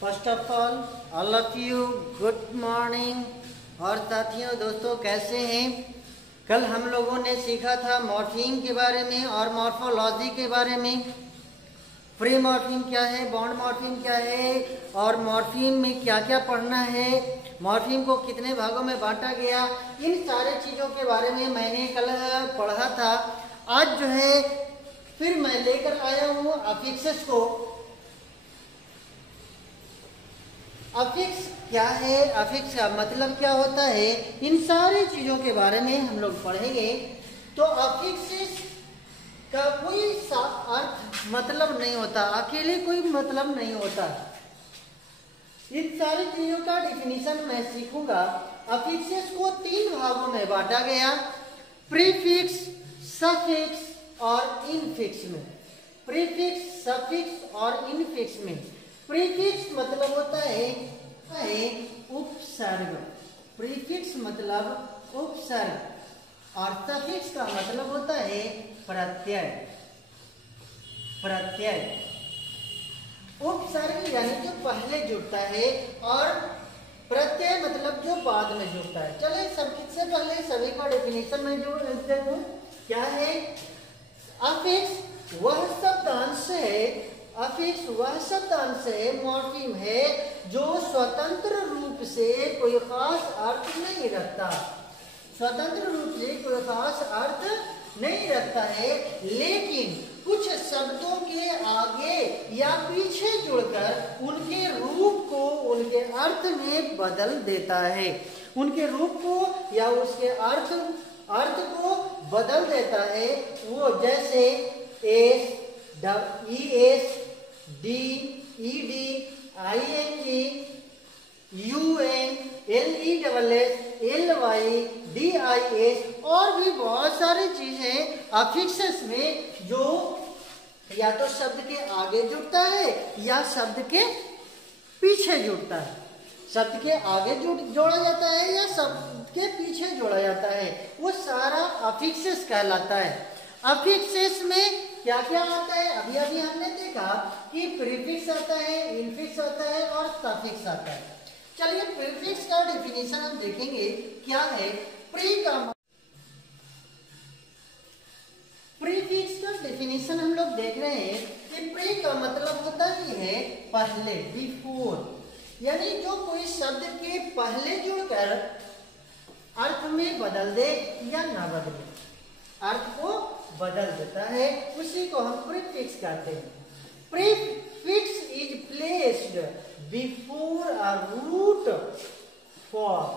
First of all of you good morning. और साथियों दोस्तों कैसे हैं। कल हम लोगों ने सीखा था मॉर्फीम के बारे में और मॉर्फोलॉजी के बारे में। फ्री मॉर्फीम क्या है, बॉन्ड मॉर्फीम क्या है और मॉर्फीम में क्या क्या पढ़ना है, मॉर्फीम को कितने भागों में बांटा गया, इन सारे चीज़ों के बारे में मैंने कल पढ़ा था। आज जो है फिर मैं लेकर आया हूँ अफिक्सेस को। अफिक्स क्या है, अफिक्स का मतलब क्या होता है, इन सारी चीजों के बारे में हम लोग पढ़ेंगे। तो अफिक्सेस का कोई अर्थ मतलब नहीं होता, अकेले कोई मतलब नहीं होता। इन सारी चीजों का डिफिनीशन मैं सीखूंगा। अफिक्सेस को 3 भागों में बांटा गया, प्रीफिक्स, सफिक्स और इनफिक्स में। प्रीफिक्स, सफिक्स और इनफिक्स में। प्रीफिक्स मतलब होता है उपसर्ग। प्रीफिक्स मतलब उपसर्ग और सफिक्स का मतलब होता है प्रत्यय। प्रत्यय उपसर्ग यानी जो पहले जुड़ता है और प्रत्यय मतलब जो बाद में जुड़ता है। चलिए सबसे पहले सभी का डेफिनेशन में जो देखो क्या है। अफिक्स वह शब्दांश है, अफिक्स वह शब्दांश है, मॉर्फीम है जो स्वतंत्र रूप से कोई खास अर्थ नहीं रखता। स्वतंत्र रूप से कोई खास अर्थ नहीं रखता है, लेकिन कुछ शब्दों के आगे या पीछे जुड़कर उनके रूप को उनके अर्थ में बदल देता है। उनके रूप को या उसके अर्थ को बदल देता है। वो जैसे S, ES, DED, ING, UN, LESS, LY, DIS और भी बहुत सारी चीजें अफिक्सेस में जो या तो शब्द के आगे जुड़ता है या शब्द के पीछे जुड़ता है। शब्द के आगे जोड़ा जाता है या शब्द के पीछे जोड़ा जाता है, वो सारा अफिक्सेस कहलाता है। अफिक्सेस में क्या क्या आता है, अभी अभी हमने देखा कि प्रीफिक्स आता है, इनफिक्स आता है और सफिक्स आता है। चलिए प्रीफिक्स का डेफिनेशन हम देखेंगे क्या है। प्रीफिक्स का डेफिनेशन हम लोग देख रहे हैं कि प्री का मतलब होता ही है पहले, बिफोर, यानी जो कोई शब्द के पहले जुड़कर अर्थ में बदल दे या ना बदले, अर्थ को बदल देता है, उसी को हम प्रीफिक्स कहते हैं। Prefix is placed before a root form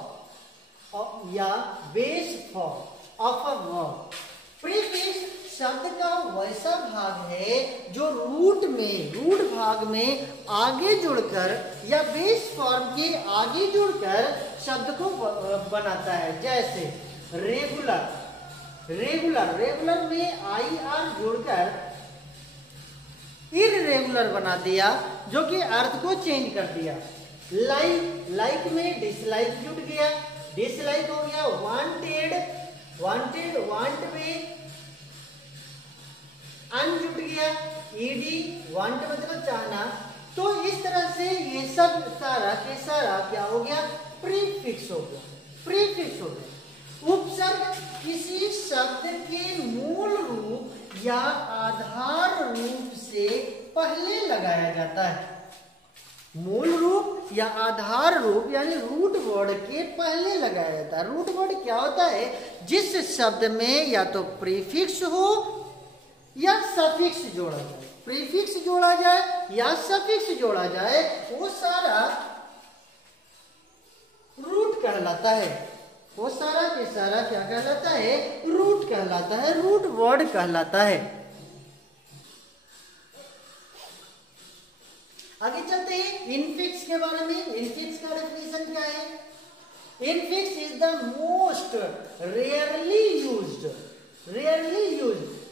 या base form of a word. Prefix शब्द का वैसा भाग है जो रूट भाग में आगे जुड़कर या बेस फॉर्म के आगे जुड़कर शब्द को बनाता है। जैसे रेगुलर में IR जुड़कर इररेगुलर बना दिया, जो कि अर्थ को चेंज कर दिया। लाइक में डिसलाइक जुड़ गया, डिसलाइक हो गया वांट में अन जुट गया, ED वांट मतलब चाहना। तो इस तरह से ये सब सारा के सारा क्या हो गया, प्रीफिक्स हो गया। प्रीफिक्स हो गया। उपसर्ग किसी शब्द के मूल रूप या आधार रूप से पहले लगाया जाता है। मूल रूप या आधार रूप यानी रूट वर्ड के पहले लगाया जाता है। रूट वर्ड क्या होता है, जिस शब्द में या तो प्रीफिक्स हो या सफिक्स जोड़ा जाए। प्रीफिक्स जोड़ा जाए या सफिक्स जोड़ा जाए, वो सारा रूट कहलाता है। वो सारा के सारा क्या कहलाता है, रूट कहलाता है, रूट वर्ड कहलाता है। आगे चलते हैं इनफिक्स के बारे में। इनफिक्स का डेफिनेशन क्या है। Infix is the most rarely used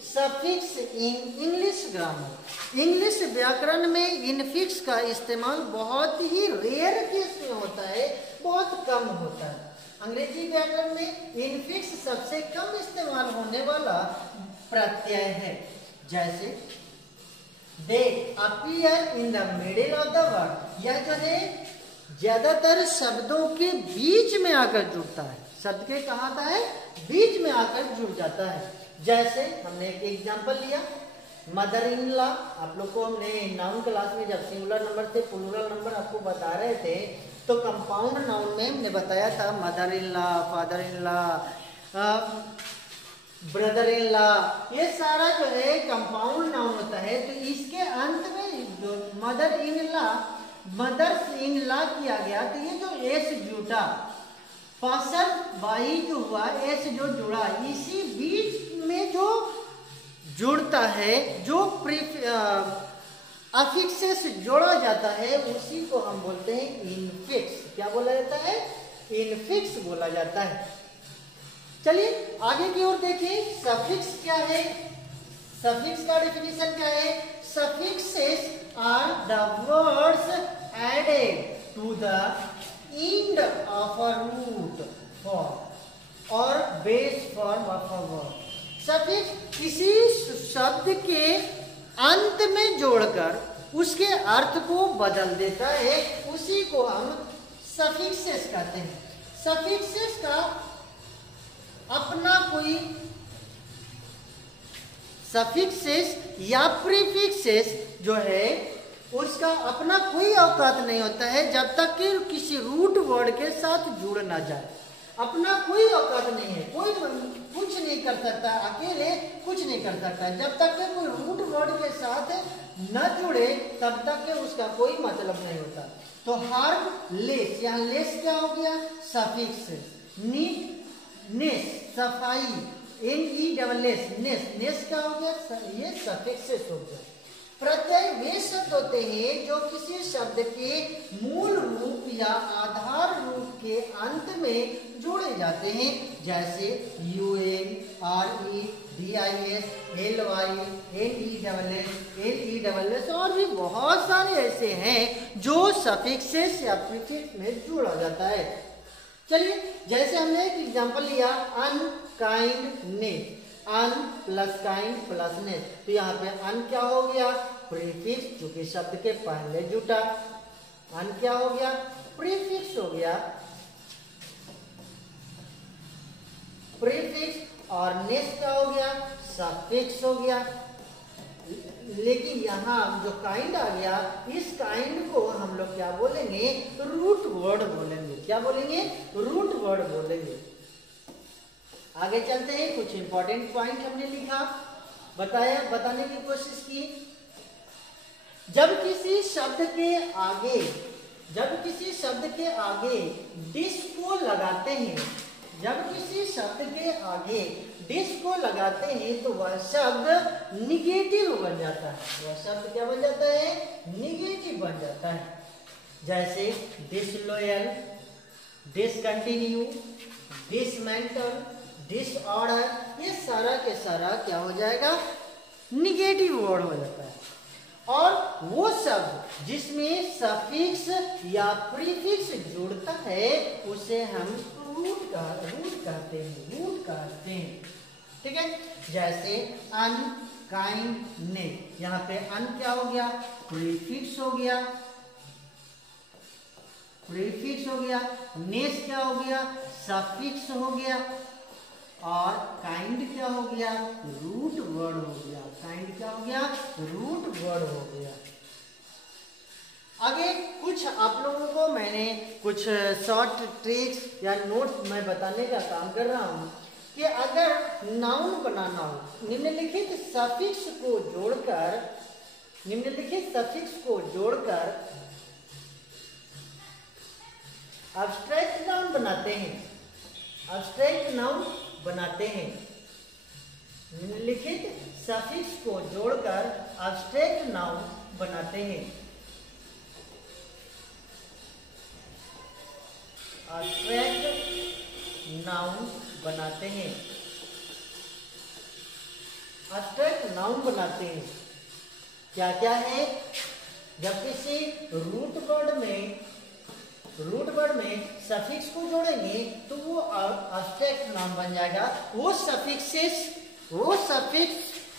suffix in English grammar. English व्याकरण में इनफिक्स का इस्तेमाल बहुत ही रेयर केस में होता है, बहुत कम होता है। अंग्रेजी व्याकरण में इनफिक्स सबसे कम इस्तेमाल होने वाला प्रत्यय है। जैसे दे appear in the middle of the word. यह जो है ज्यादातर शब्दों के बीच में आकर जुड़ता है, शब्द के कहाँ आता है, बीच में आकर जुड़ जाता है। जैसे हमने एक एग्जांपल लिया मदर इन लॉ। आप लोग को हमने नाउन क्लास में जब सिंगुलर नंबर से प्लूरल नंबर आपको बता रहे थे तो कंपाउंड नाउन में हमने बताया था mother in law, father in law, brother in law, ये सारा जो है कंपाउंड नाउन होता है। तो इसके अंत में जो mother in law, mother's in law किया गया तो ये जो एस जुटा, पासर बाई जो हुआ, एस जो जुड़ा, इसी बीच में जो जुड़ता है, जो अफिक्सेस जोड़ा जाता है, उसी को हम बोलते हैं इनफिक्स। क्या बोला जाता है, इनफिक्स बोला जाता है। चलिए आगे की ओर देखिए, सफिक्स क्या है। सफिक्स का डेफिनेशन क्या है, suffixes are the words added to the end of a root form और base form of a word. Suffix किसी शब्द के अंत में जोड़कर उसके अर्थ को बदल देता है, उसी को हम सफिक्सेस कहते हैं। सफिक्सेस का अपना कोई, सफिक्सेस या प्रीफिक्सेस जो है उसका अपना कोई औकात नहीं होता है जब तक कि किसी रूट वर्ड के साथ जुड़ ना जाए। अपना कोई औकात नहीं है, कोई कुछ नहीं कर सकता, अकेले कुछ नहीं कर सकता। जब तक कि कोई रूट वर्ड के साथ न जुड़े तब तक के उसका कोई मतलब नहीं होता। तो हार्ब लेस, यहाँ लेस क्या हो गया, सफिक्स। नीट नेस, सफाई, NESS नेस, नेस क्या हो गया, ये सफिक्सेस हो गया। प्रत्यय वे शब्द होते हैं जो किसी शब्द के मूल रूप या आधार रूप के अंत में जोड़े जाते हैं, जैसे UN, RE, DIS, LY, NESS और भी बहुत सारे ऐसे हैं जो सफिक्सेस या प्रीफिक्स में जोड़ा जाता है। चलिए जैसे हमने एक एग्जांपल लिया अनकाइंडनेस, अन प्लस काइंड प्लस नेस, तो यहाँ पे अन क्या हो गया, प्रीफिक्स, जो कि शब्द के पहले जुटा। अन क्या हो गया, प्रीफिक्स हो गया, प्रीफिक्स, और नेस क्या हो गया, सफिक्स हो गया। लेकिन यहाँ जो काइंड आ गया, इस काइंड को हम लोग क्या बोलेंगे, रूट वर्ड बोलेंगे। क्या बोलेंगे, रूट वर्ड बोलेंगे। आगे चलते हैं, कुछ इंपॉर्टेंट पॉइंट हमने लिखा, बताया, बताने की कोशिश की। जब किसी शब्द के आगे, जब किसी शब्द के आगे डिस को लगाते हैं, जब किसी शब्द के आगे डिस को लगाते हैं तो वह शब्द निगेटिव बन जाता है। वह शब्द क्या बन जाता है, निगेटिव बन जाता है। जैसे डिसलॉयल, डिसकंटिन्यू, डिसमेंटल, डिसऑर्डर, ये सारा के सारा क्या हो जाएगा, निगेटिव वर्ड हो जाता है। और वो शब्द जिसमें सफिक्स या प्रीफिक्स जुड़ता है उसे हम रूट कहते हैं। ठीक है, जैसे अनकाइंडनेस, यहाँ पे अन क्या हो गया, प्रीफिक्स हो गया, प्रीफिक्स हो गया, नेस क्या हो गया, सफिक्स हो गया, और काइंड क्या हो गया, रूट वर्ड हो गया। काइंड क्या हो गया, रूट वर्ड हो गया। आगे कुछ आप लोगों को मैंने कुछ शॉर्ट ट्रिक्स या नोट्स मैं बताने का काम कर रहा हूं कि अगर नाउन बनाना हो, निम्नलिखित सफिक्स को जोड़कर, निम्नलिखित सफिक्स को जोड़कर एब्स्ट्रैक्ट नाउन बनाते हैं, एब्स्ट्रैक्ट नाउन बनाते हैं। निम्नलिखित सफिक्स को जोड़कर एब्स्ट्रैक्ट नाउन बनाते हैं। एब्स्ट्रैक्ट नाउन बनाते हैं, एब्स्ट्रैक्ट नाउन बनाते हैं। क्या क्या है, जब किसी रूट वर्ड में सफिक्स को जोड़ेंगे तो वो एब्स्ट्रैक्ट नाउन बन जाएगा। वो सफिक्स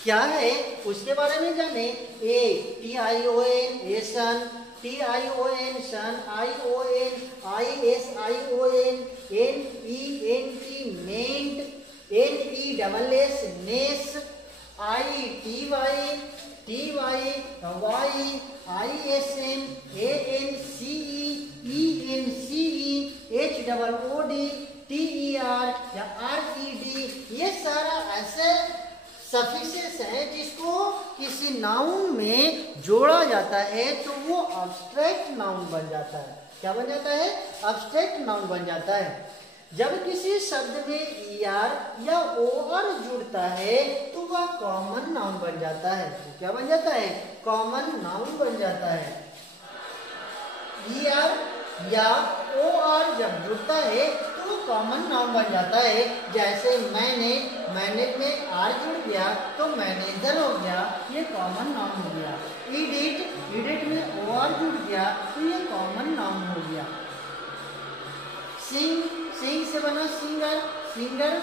क्या है उसके बारे में जाने। ए TION एसन, TION सन, ION NENT मेंट, NESS नेस, TY ISN ANCE HOOD TER या RED, ये सारा ऐसे सफिक्सेस हैं जिसको किसी नाउन में जोड़ा जाता है तो वो अब्स्ट्रैक्ट नाउन बन जाता है। क्या बन जाता है? अब्स्ट्रैक्ट नाउन बन जाता है। जब किसी शब्द में ER या OR जुड़ता है तो वह कॉमन नाउन बन जाता है। तो क्या बन जाता है? कॉमन नाउन बन जाता है। ER या OR जब जुड़ता है तो कॉमन नाउन बन जाता है। जैसे मैंने में R जुड़ गया तो मैनेजर हो गया, ये कॉमन नाउन हो गया। इडिट में OR जुड़ गया तो ये कॉमन नाउन हो गया। सिंग से बना सिंगर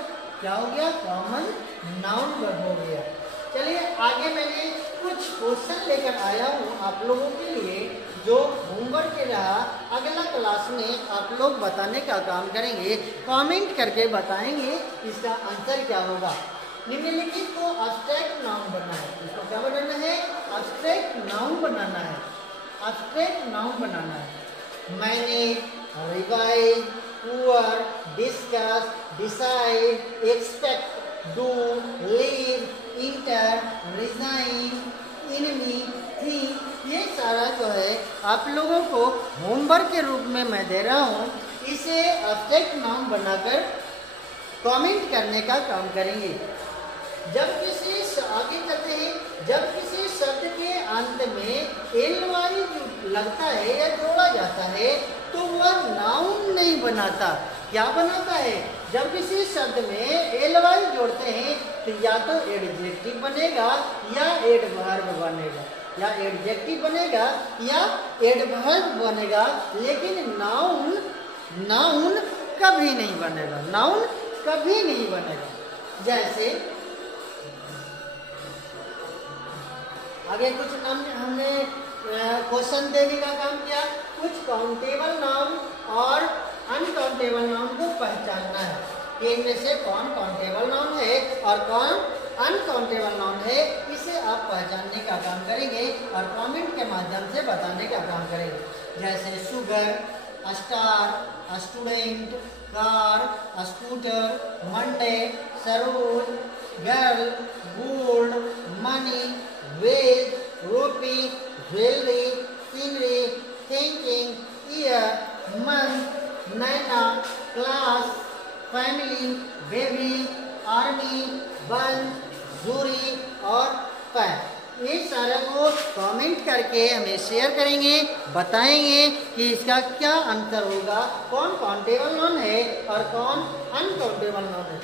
क्या हो गया? कॉमन नाउन हो गया। चलिए आगे मैंने कुछ क्वेश्चन लेकर आया हूँ आप लोगों के लिए जो होमवर्क के रहा। अगला क्लास में आप लोग बताने का काम करेंगे, कमेंट करके बताएंगे इसका आंसर क्या होगा। निम्नलिखित को अब्स्ट्रैक्ट नाउन बनाना है। इसको क्या बनाना है? अब्स्ट्रैक्ट नाउन बनाना है। अब्स्ट्रैक्ट नाउन बनाना है। मैंने, revise, poor, discuss, decide, expect, do, leave, inter, resign, enemy, think, ये सारा जो है आप लोगों को होमवर्क के रूप में मैं दे रहा हूँ। इसे अब्स्ट्रैक्ट नाउन बनाकर कमेंट करने का काम करेंगे। आगे चलते हैं। जब किसी शब्द के अंत में ly लगता है या जोड़ा जाता है तो वह नाउन नहीं बनाता। क्या बनाता है? जब किसी शब्द में ly जोड़ते हैं तो या तो एडजेक्टिव बनेगा या एडवर्ब बनेगा, या एडजेक्टिव बनेगा या एडवर्ब बनेगा, लेकिन नाउन कभी नहीं बनेगा। नाउन कभी नहीं बनेगा। जैसे आगे कुछ नाम हमने क्वेश्चन देने का काम किया। कुछ काउंटेबल नाउन और अनकाउंटेबल नाउन को पहचानना है। इनमें से कौन काउंटेबल नाउन है और कौन अनकाउंटेबल नाउन है, इसे आप पहचानने का काम करेंगे और कमेंट के माध्यम से बताने का काम करेंगे। जैसे sugar, star, student, car, scooter, Monday, Saroj, girl, gold, money, wage, rupee, jewellery, scenery, thinking, year, month, Naina, class, family, baby, army, bunch, jury और पैक। ये सारे को कमेंट करके हमें शेयर करेंगे, बताएंगे कि इसका क्या आंसर होगा, कौन काउंटेबल नाउन है और कौन अनकाउंटेबल नाउन है।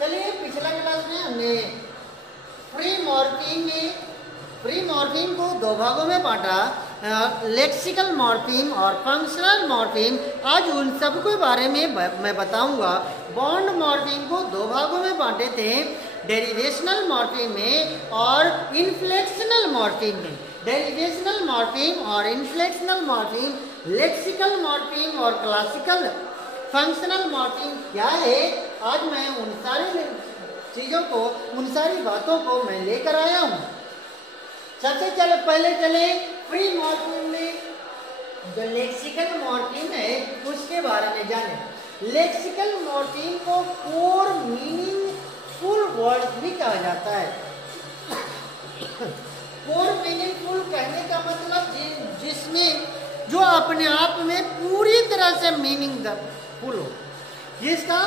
चलिए पिछला क्लास में हमने फ्री मॉर्फीम को दो भागों में बांटा, लेक्सिकल मॉर्फीम और फंक्शनल मॉर्फीम। आज उन सब के बारे में मैं बताऊंगा। बॉन्ड मॉर्फीम को दो भागों में बांटे थे, डेरिवेशनल मॉर्फीम में और इन्फ्लेक्शनल मॉर्फीम में। डेरिवेशनल मॉर्फीम और इन्फ्लेक्शनल मॉर्फीम, लेक्सिकल मॉर्फीम और क्लासिकल फंक्शनल मॉर्फीम क्या है, आज मैं उन सारी चीजों को, उन सारी बातों को मैं लेकर आया हूँ। सबसे पहले चले फ्री मॉर्फीम में जो लेक्सिकल मॉर्फीम है उसके बारे में जाने। लेक्सिकल मॉर्फीम को कोर मीनिंगफुल वर्ड्स भी कहा जाता है। कोर मीनिंगफुल कहने का मतलब जिसमें जो अपने आप में पूरी तरह से मीनिंगफुल हो, जिसका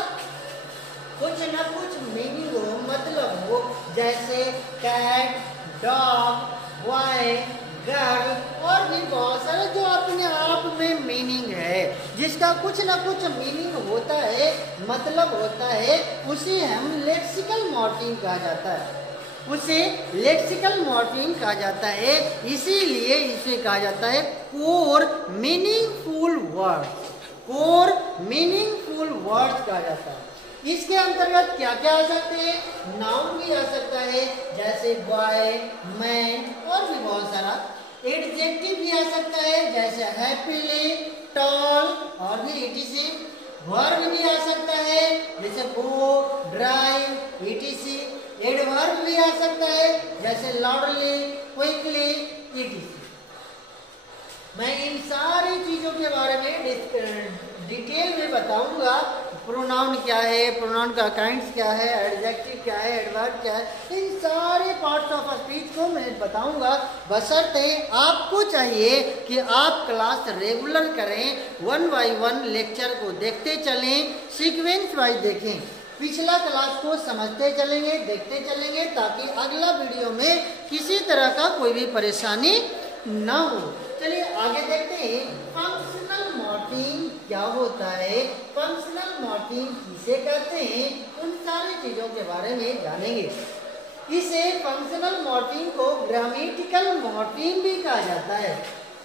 कुछ न कुछ मीनिंग हो, मतलब हो। जैसे कैट, डॉग, बॉय, गर्ल और भी बहुत सारे जो अपने आप में मीनिंग है, जिसका कुछ ना कुछ मीनिंग होता है, मतलब होता है, उसे हम लेक्सिकल मॉर्फीम कहा जाता है। उसे लेक्सिकल मॉर्फीम कहा जाता है। इसीलिए इसे कहा जाता है core meaningful words. Core meaningful words कहा जाता है। इसके अंतर्गत क्या क्या आ सकते हैं? नाउन भी आ सकता है जैसे बॉय, मैन और भी बहुत सारा। एडजेक्टिव भी आ सकता है जैसे हैप्पीली, टॉल और भी etc। वर्ब भी आ सकता है जैसे गो, ड्राइव etc। एडवर्ब भी आ सकता है जैसे लाउडली, क्विकली etc। मैं इन सारी चीजों के बारे में डिटेल में बताऊंगा। प्रोनाउन क्या है, प्रोनाउन का काइंड्स क्या है, एडजेक्टिव क्या है, एडवर्ब क्या है, इन सारे पार्ट्स ऑफ स्पीच को मैं बताऊंगा। बशर्ते आपको चाहिए कि आप क्लास रेगुलर करें, 1 बाय 1 लेक्चर को देखते चलें, सीक्वेंस वाइज देखें, पिछला क्लास को समझते चलेंगे, देखते चलेंगे, ताकि अगला वीडियो में किसी तरह का कोई भी परेशानी ना हो। चलिए आगे देखते हैं फंक्शनल मॉर्फीम क्या होता है, फंक्शनल मॉर्फीम किसे कहते हैं, उन सारी चीजों के बारे में जानेंगे। इसे फंक्शनल मॉर्फीम को ग्रामेटिकल मॉर्फीम भी कहा जाता है।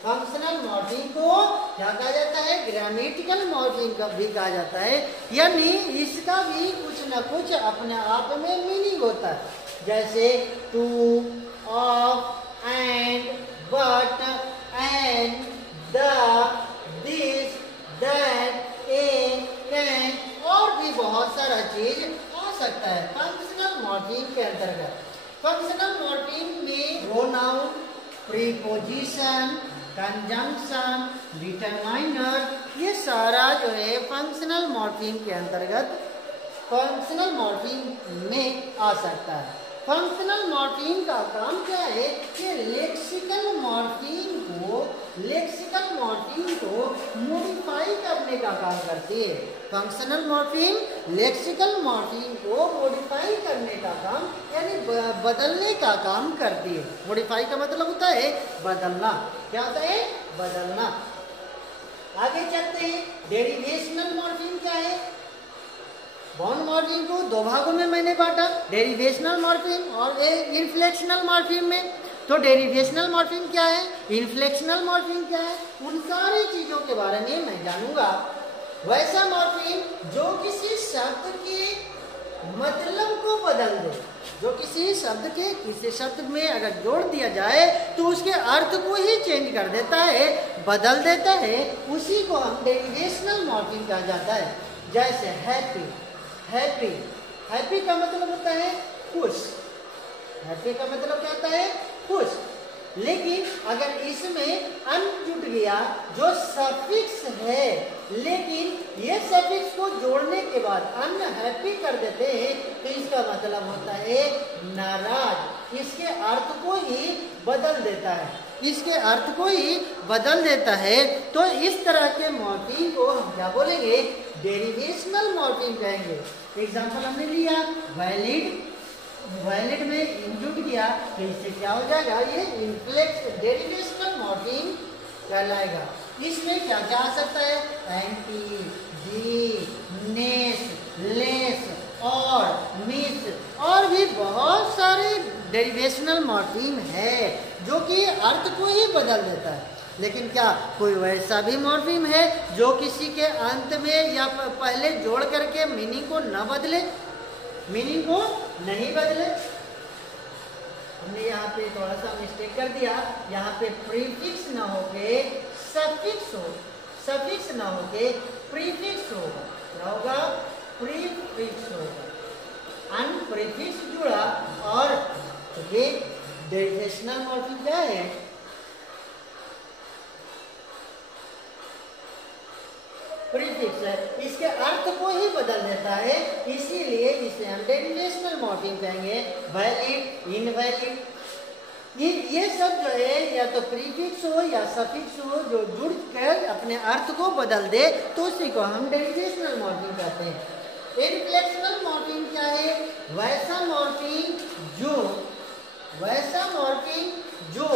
फंक्शनल मॉर्फीम को क्या कहा जाता है? ग्रामेटिकल मॉर्फीम का भी कहा जाता है, यानी इसका भी कुछ न कुछ अपने आप में मीनिंग होता है, जैसे to, of, and, but, and, the, this, that, a, can और भी बहुत सारा चीज आ सकता है फंक्शनल मॉर्फीम के अंतर्गत। फंक्शनल मॉर्फीम में प्रोनाउन, प्रीपोजिशन, कंजंक्शन, डिटरमाइनर, ये सारा जो है फंक्शनल मॉर्फीम के अंतर्गत फंक्शनल मॉर्फीम में आ सकता है। फंक्शनल मॉर्फीम का काम क्या है कि लेक्सिकल मॉर्फीम को मॉडिफाई करने का काम करती है। फंक्शनल मॉर्फीम लेक्सिकल मॉर्फीम को मॉडिफाई करने का काम यानी बदलने का काम करती है। मॉडिफाई का मतलब होता है बदलना। क्या होता है? बदलना। आगे चलते हैं, डेरिवेशनल मॉर्फीम क्या है? बाउंड मॉर्फीम को दो भागों में मैंने बांटा, डेरिवेशनल मॉर्फीम और इन्फ्लेक्शनल मॉर्फीम में। तो डेरिवेशनल मॉर्फीम क्या है, इन्फ्लेक्शनल मॉर्फीम क्या है, उन सारी चीजों के बारे में मैं जानूंगा। वैसा मॉर्फीम जो किसी शब्द के मतलब को बदल दे, जो किसी शब्द में अगर जोड़ दिया जाए तो उसके अर्थ को ही चेंज कर देता है, बदल देता है, उसी को हम डेरिवेशनल मॉर्फीम कहा जाता है। जैसे हैप्पी, हैप्पी का मतलब होता है खुश। हैप्पी का मतलब क्या होता है? खुश। लेकिन अगर इसमें अन जुट गया जो सफिक्स है, लेकिन ये सफिक्स को जोड़ने के बाद अनहैप्पी कर देते हैं, तो इसका मतलब होता है नाराज। इसके अर्थ को ही बदल देता है, इसके अर्थ को ही बदल देता है। तो इस तरह के मॉर्फीम को हम क्या बोलेंगे? डेरिवेशनल मॉर्फीम कहेंगे। एग्जाम्पल हमने लिया वैलिड, वैलिड में इंक्लूड किया तो इससे क्या हो जाएगा? ये डेरिवेशनल मॉर्फीम कहलाएगा। इसमें क्या क्या आ सकता है? एंटी, दी, नेस, लेस और मिस और भी बहुत सारे डेरिवेशनल मॉर्फीम है जो कि अर्थ को ही बदल देता है। लेकिन क्या कोई वैसा भी मॉर्फीम है जो किसी के अंत में या पहले जोड़ करके मीनिंग को न बदले, मीनिंग को नहीं बदले? हमने यहाँ पे थोड़ा सा मिस्टेक कर दिया, यहाँ पे प्रीफिक्स ना होके सफिक्स हो, सफिक्स ना होके प्रीफिक्स होगा। क्या होगा? प्रीफिक्स होगा। अनप्रीफिक्स जुड़ा और ये डेरिवेशनल मॉर्फीम क्या है? प्रीफिक्स है, इसके अर्थ को ही बदल देता है, इसीलिए इसे हम डेरिवेशनल मॉर्फीम कहेंगे। वैलिड, इनवैलिड, ये सब जो है या तो प्रीफिक्स हो या सफिक्स हो जो जुड़ कर अपने अर्थ को बदल दे, तो उसी को हम डेरिवेशनल मॉर्फीम कहते हैं। इन्फ्लेक्शनल मॉर्फीम क्या है? वैसा मॉर्फीम जो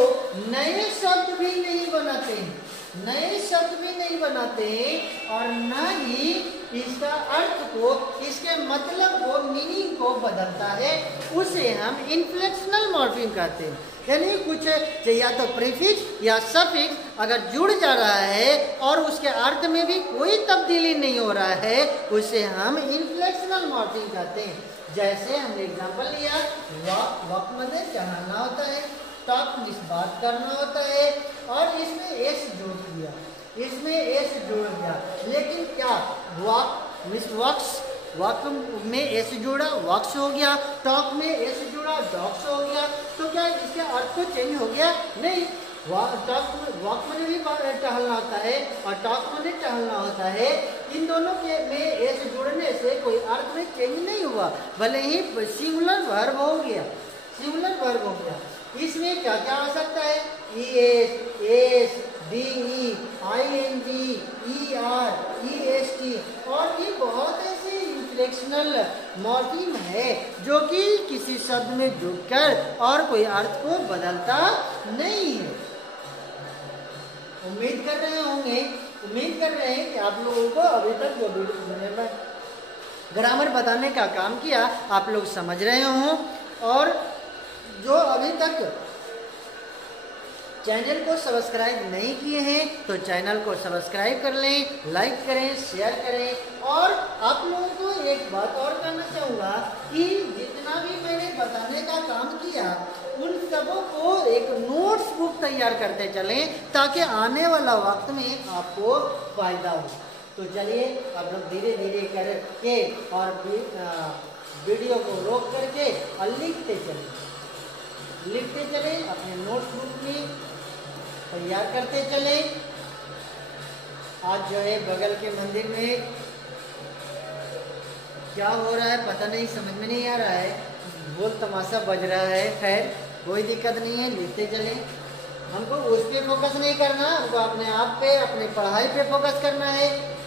नए शब्द भी नहीं बनाते हैं, नए शब्द भी नहीं बनाते हैं और न ही इसका अर्थ को, इसके मतलब को, मीनिंग को बदलता है, उसे हम इन्फ्लेक्शनल मॉर्फीम कहते हैं। यानी कुछ या तो प्रीफिक्स या सफिक्स अगर जुड़ जा रहा है और उसके अर्थ में भी कोई तब्दीली नहीं हो रहा है, उसे हम इन्फ्लेक्शनल मॉर्फिम कहते हैं। जैसे हमने एग्जांपल लिया, वॉक मध्ये चढ़ाना होता है, टॉक मीन्स बात करना होता है, और इसमें एस जोड़ दिया, इसमें एस जोड़ दिया, लेकिन क्या वॉक मीन्स वॉक्स, वॉक में एस जोड़ा वॉक्स हो गया, टॉक में एस जोड़ा डॉक्स हो गया, तो क्या इसके अर्थ को चेंज हो गया? नहीं। वॉक में भी टहलना होता है और टॉक में भी टहलना होता है, इन दोनों के में एस जुड़ने से कोई अर्थ में चेंज नहीं हुआ, भले ही सिंगुलर वर्ब हो गया, सिंगुलर वर्ब हो गया। इसमें क्या क्या आ सकता है? E S, D E, I N G, E R, E S T, और भी बहुत ऐसे इन्फ्लेक्शनल मॉर्फिम है जो कि किसी शब्द में जुड़कर और कोई अर्थ को बदलता नहीं है। उम्मीद कर रहे होंगे, उम्मीद कर रहे हैं कि आप लोगों को अभी तक जो वीडियो में ग्रामर बताने का काम किया आप लोग समझ रहे हों, और जो अभी तक चैनल को सब्सक्राइब नहीं किए हैं तो चैनल को सब्सक्राइब कर लें, लाइक करें, शेयर करें। और आप लोगों को एक बात और कहना चाहूँगा कि जितना भी मैंने बताने का काम किया उन सबों को एक नोट्स बुक तैयार करते चलें ताकि आने वाला वक्त में आपको फायदा हो। तो चलिए अब लोग धीरे धीरे करके और वीडियो को रोक करके और लिखते चले, अपने नोट्स बुक में तैयार करते चले। आज जो है बगल के मंदिर में क्या हो रहा है पता नहीं, समझ में नहीं आ रहा है, बोल तमाशा बज रहा है। खैर कोई दिक्कत नहीं है, लिखते चले। हमको उस पे फोकस नहीं करना, हमको अपने आप पे, अपने पढ़ाई पे फोकस करना है।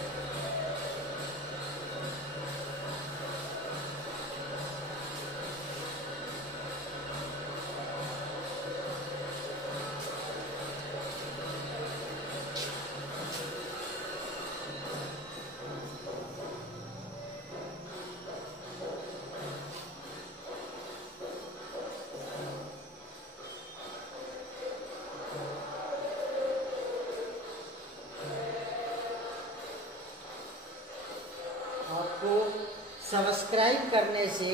सब्सक्राइब करने से,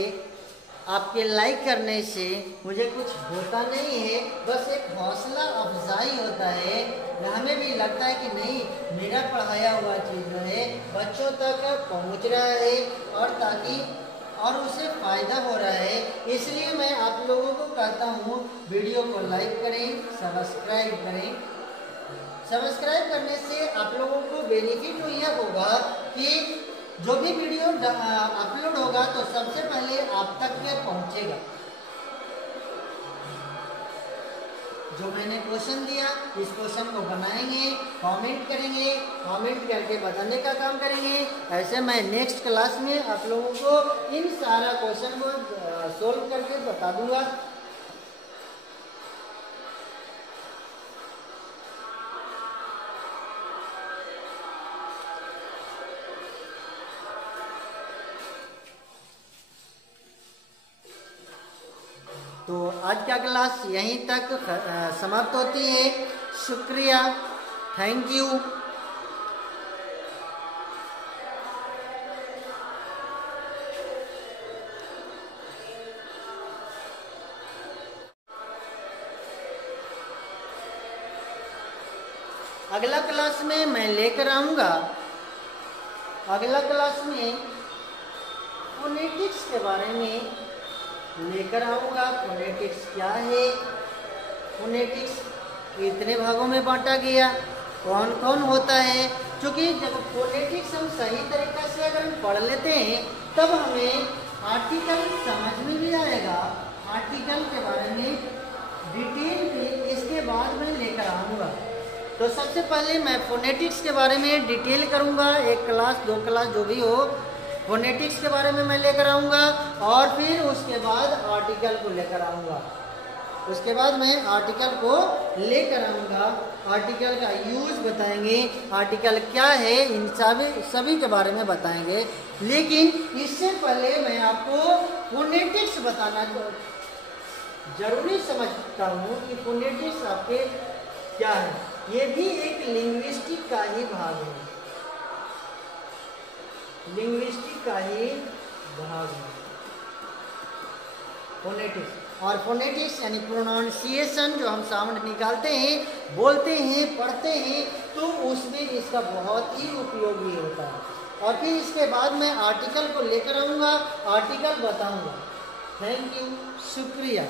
आपके लाइक करने से मुझे कुछ होता नहीं है, बस एक हौसला अफजाई होता है। हमें भी लगता है कि नहीं, मेरा पढ़ाया हुआ चीज़ जो है बच्चों तक पहुंच रहा है और ताकि और उसे फ़ायदा हो रहा है। इसलिए मैं आप लोगों को कहता हूँ वीडियो को लाइक करें, सब्सक्राइब करें। सब्सक्राइब करने से आप लोगों को बेनिफिट यह होगा कि जो भी वीडियो अपलोड होगा तो सबसे पहले आप तक के पहुंचेगा। जो मैंने क्वेश्चन दिया इस क्वेश्चन को बनाएंगे, कमेंट करेंगे, कमेंट करके बताने का काम करेंगे। ऐसे मैं नेक्स्ट क्लास में आप लोगों को इन सारा क्वेश्चन को सोल्व करके बता दूंगा। तो आज का क्लास यहीं तक समाप्त होती है। शुक्रिया, थैंक यू। अगला क्लास में मैं लेकर आऊँगा, अगला क्लास में फोनेटिक्स के बारे में लेकर आऊँगा। फोनेटिक्स क्या है, फोनेटिक्स कितने भागों में बांटा गया, कौन कौन होता है। क्योंकि जब फोनेटिक्स हम सही तरीका से अगर हम पढ़ लेते हैं तब हमें आर्टिकल समझ में भी आएगा। आर्टिकल के बारे में डिटेल में इसके बाद मैं लेकर आऊँगा। तो सबसे पहले मैं फोनेटिक्स के बारे में डिटेल करूँगा, एक क्लास, दो क्लास जो भी हो, फोनेटिक्स के बारे में मैं लेकर आऊँगा। और फिर उसके बाद आर्टिकल को लेकर आऊँगा, उसके बाद मैं आर्टिकल को लेकर आऊँगा। आर्टिकल का यूज बताएंगे, आर्टिकल क्या है, इन सभी के बारे में बताएंगे। लेकिन इससे पहले मैं आपको फोनेटिक्स बताना जरूरी समझता हूँ कि फोनेटिक्स आपके क्या है, ये भी एक लिंग्विस्टिक का ही भाग है, लिंग्विस्टिक का ही भाग है फोनेटिक्स। और फोनेटिक्स यानी प्रोनाउंसिएशन जो हम साउंड निकालते हैं, बोलते हैं, पढ़ते हैं, तो उसमें इसका बहुत ही उपयोगी होता है। और फिर इसके बाद मैं आर्टिकल को लेकर आऊँगा, आर्टिकल बताऊँगा। थैंक यू, शुक्रिया।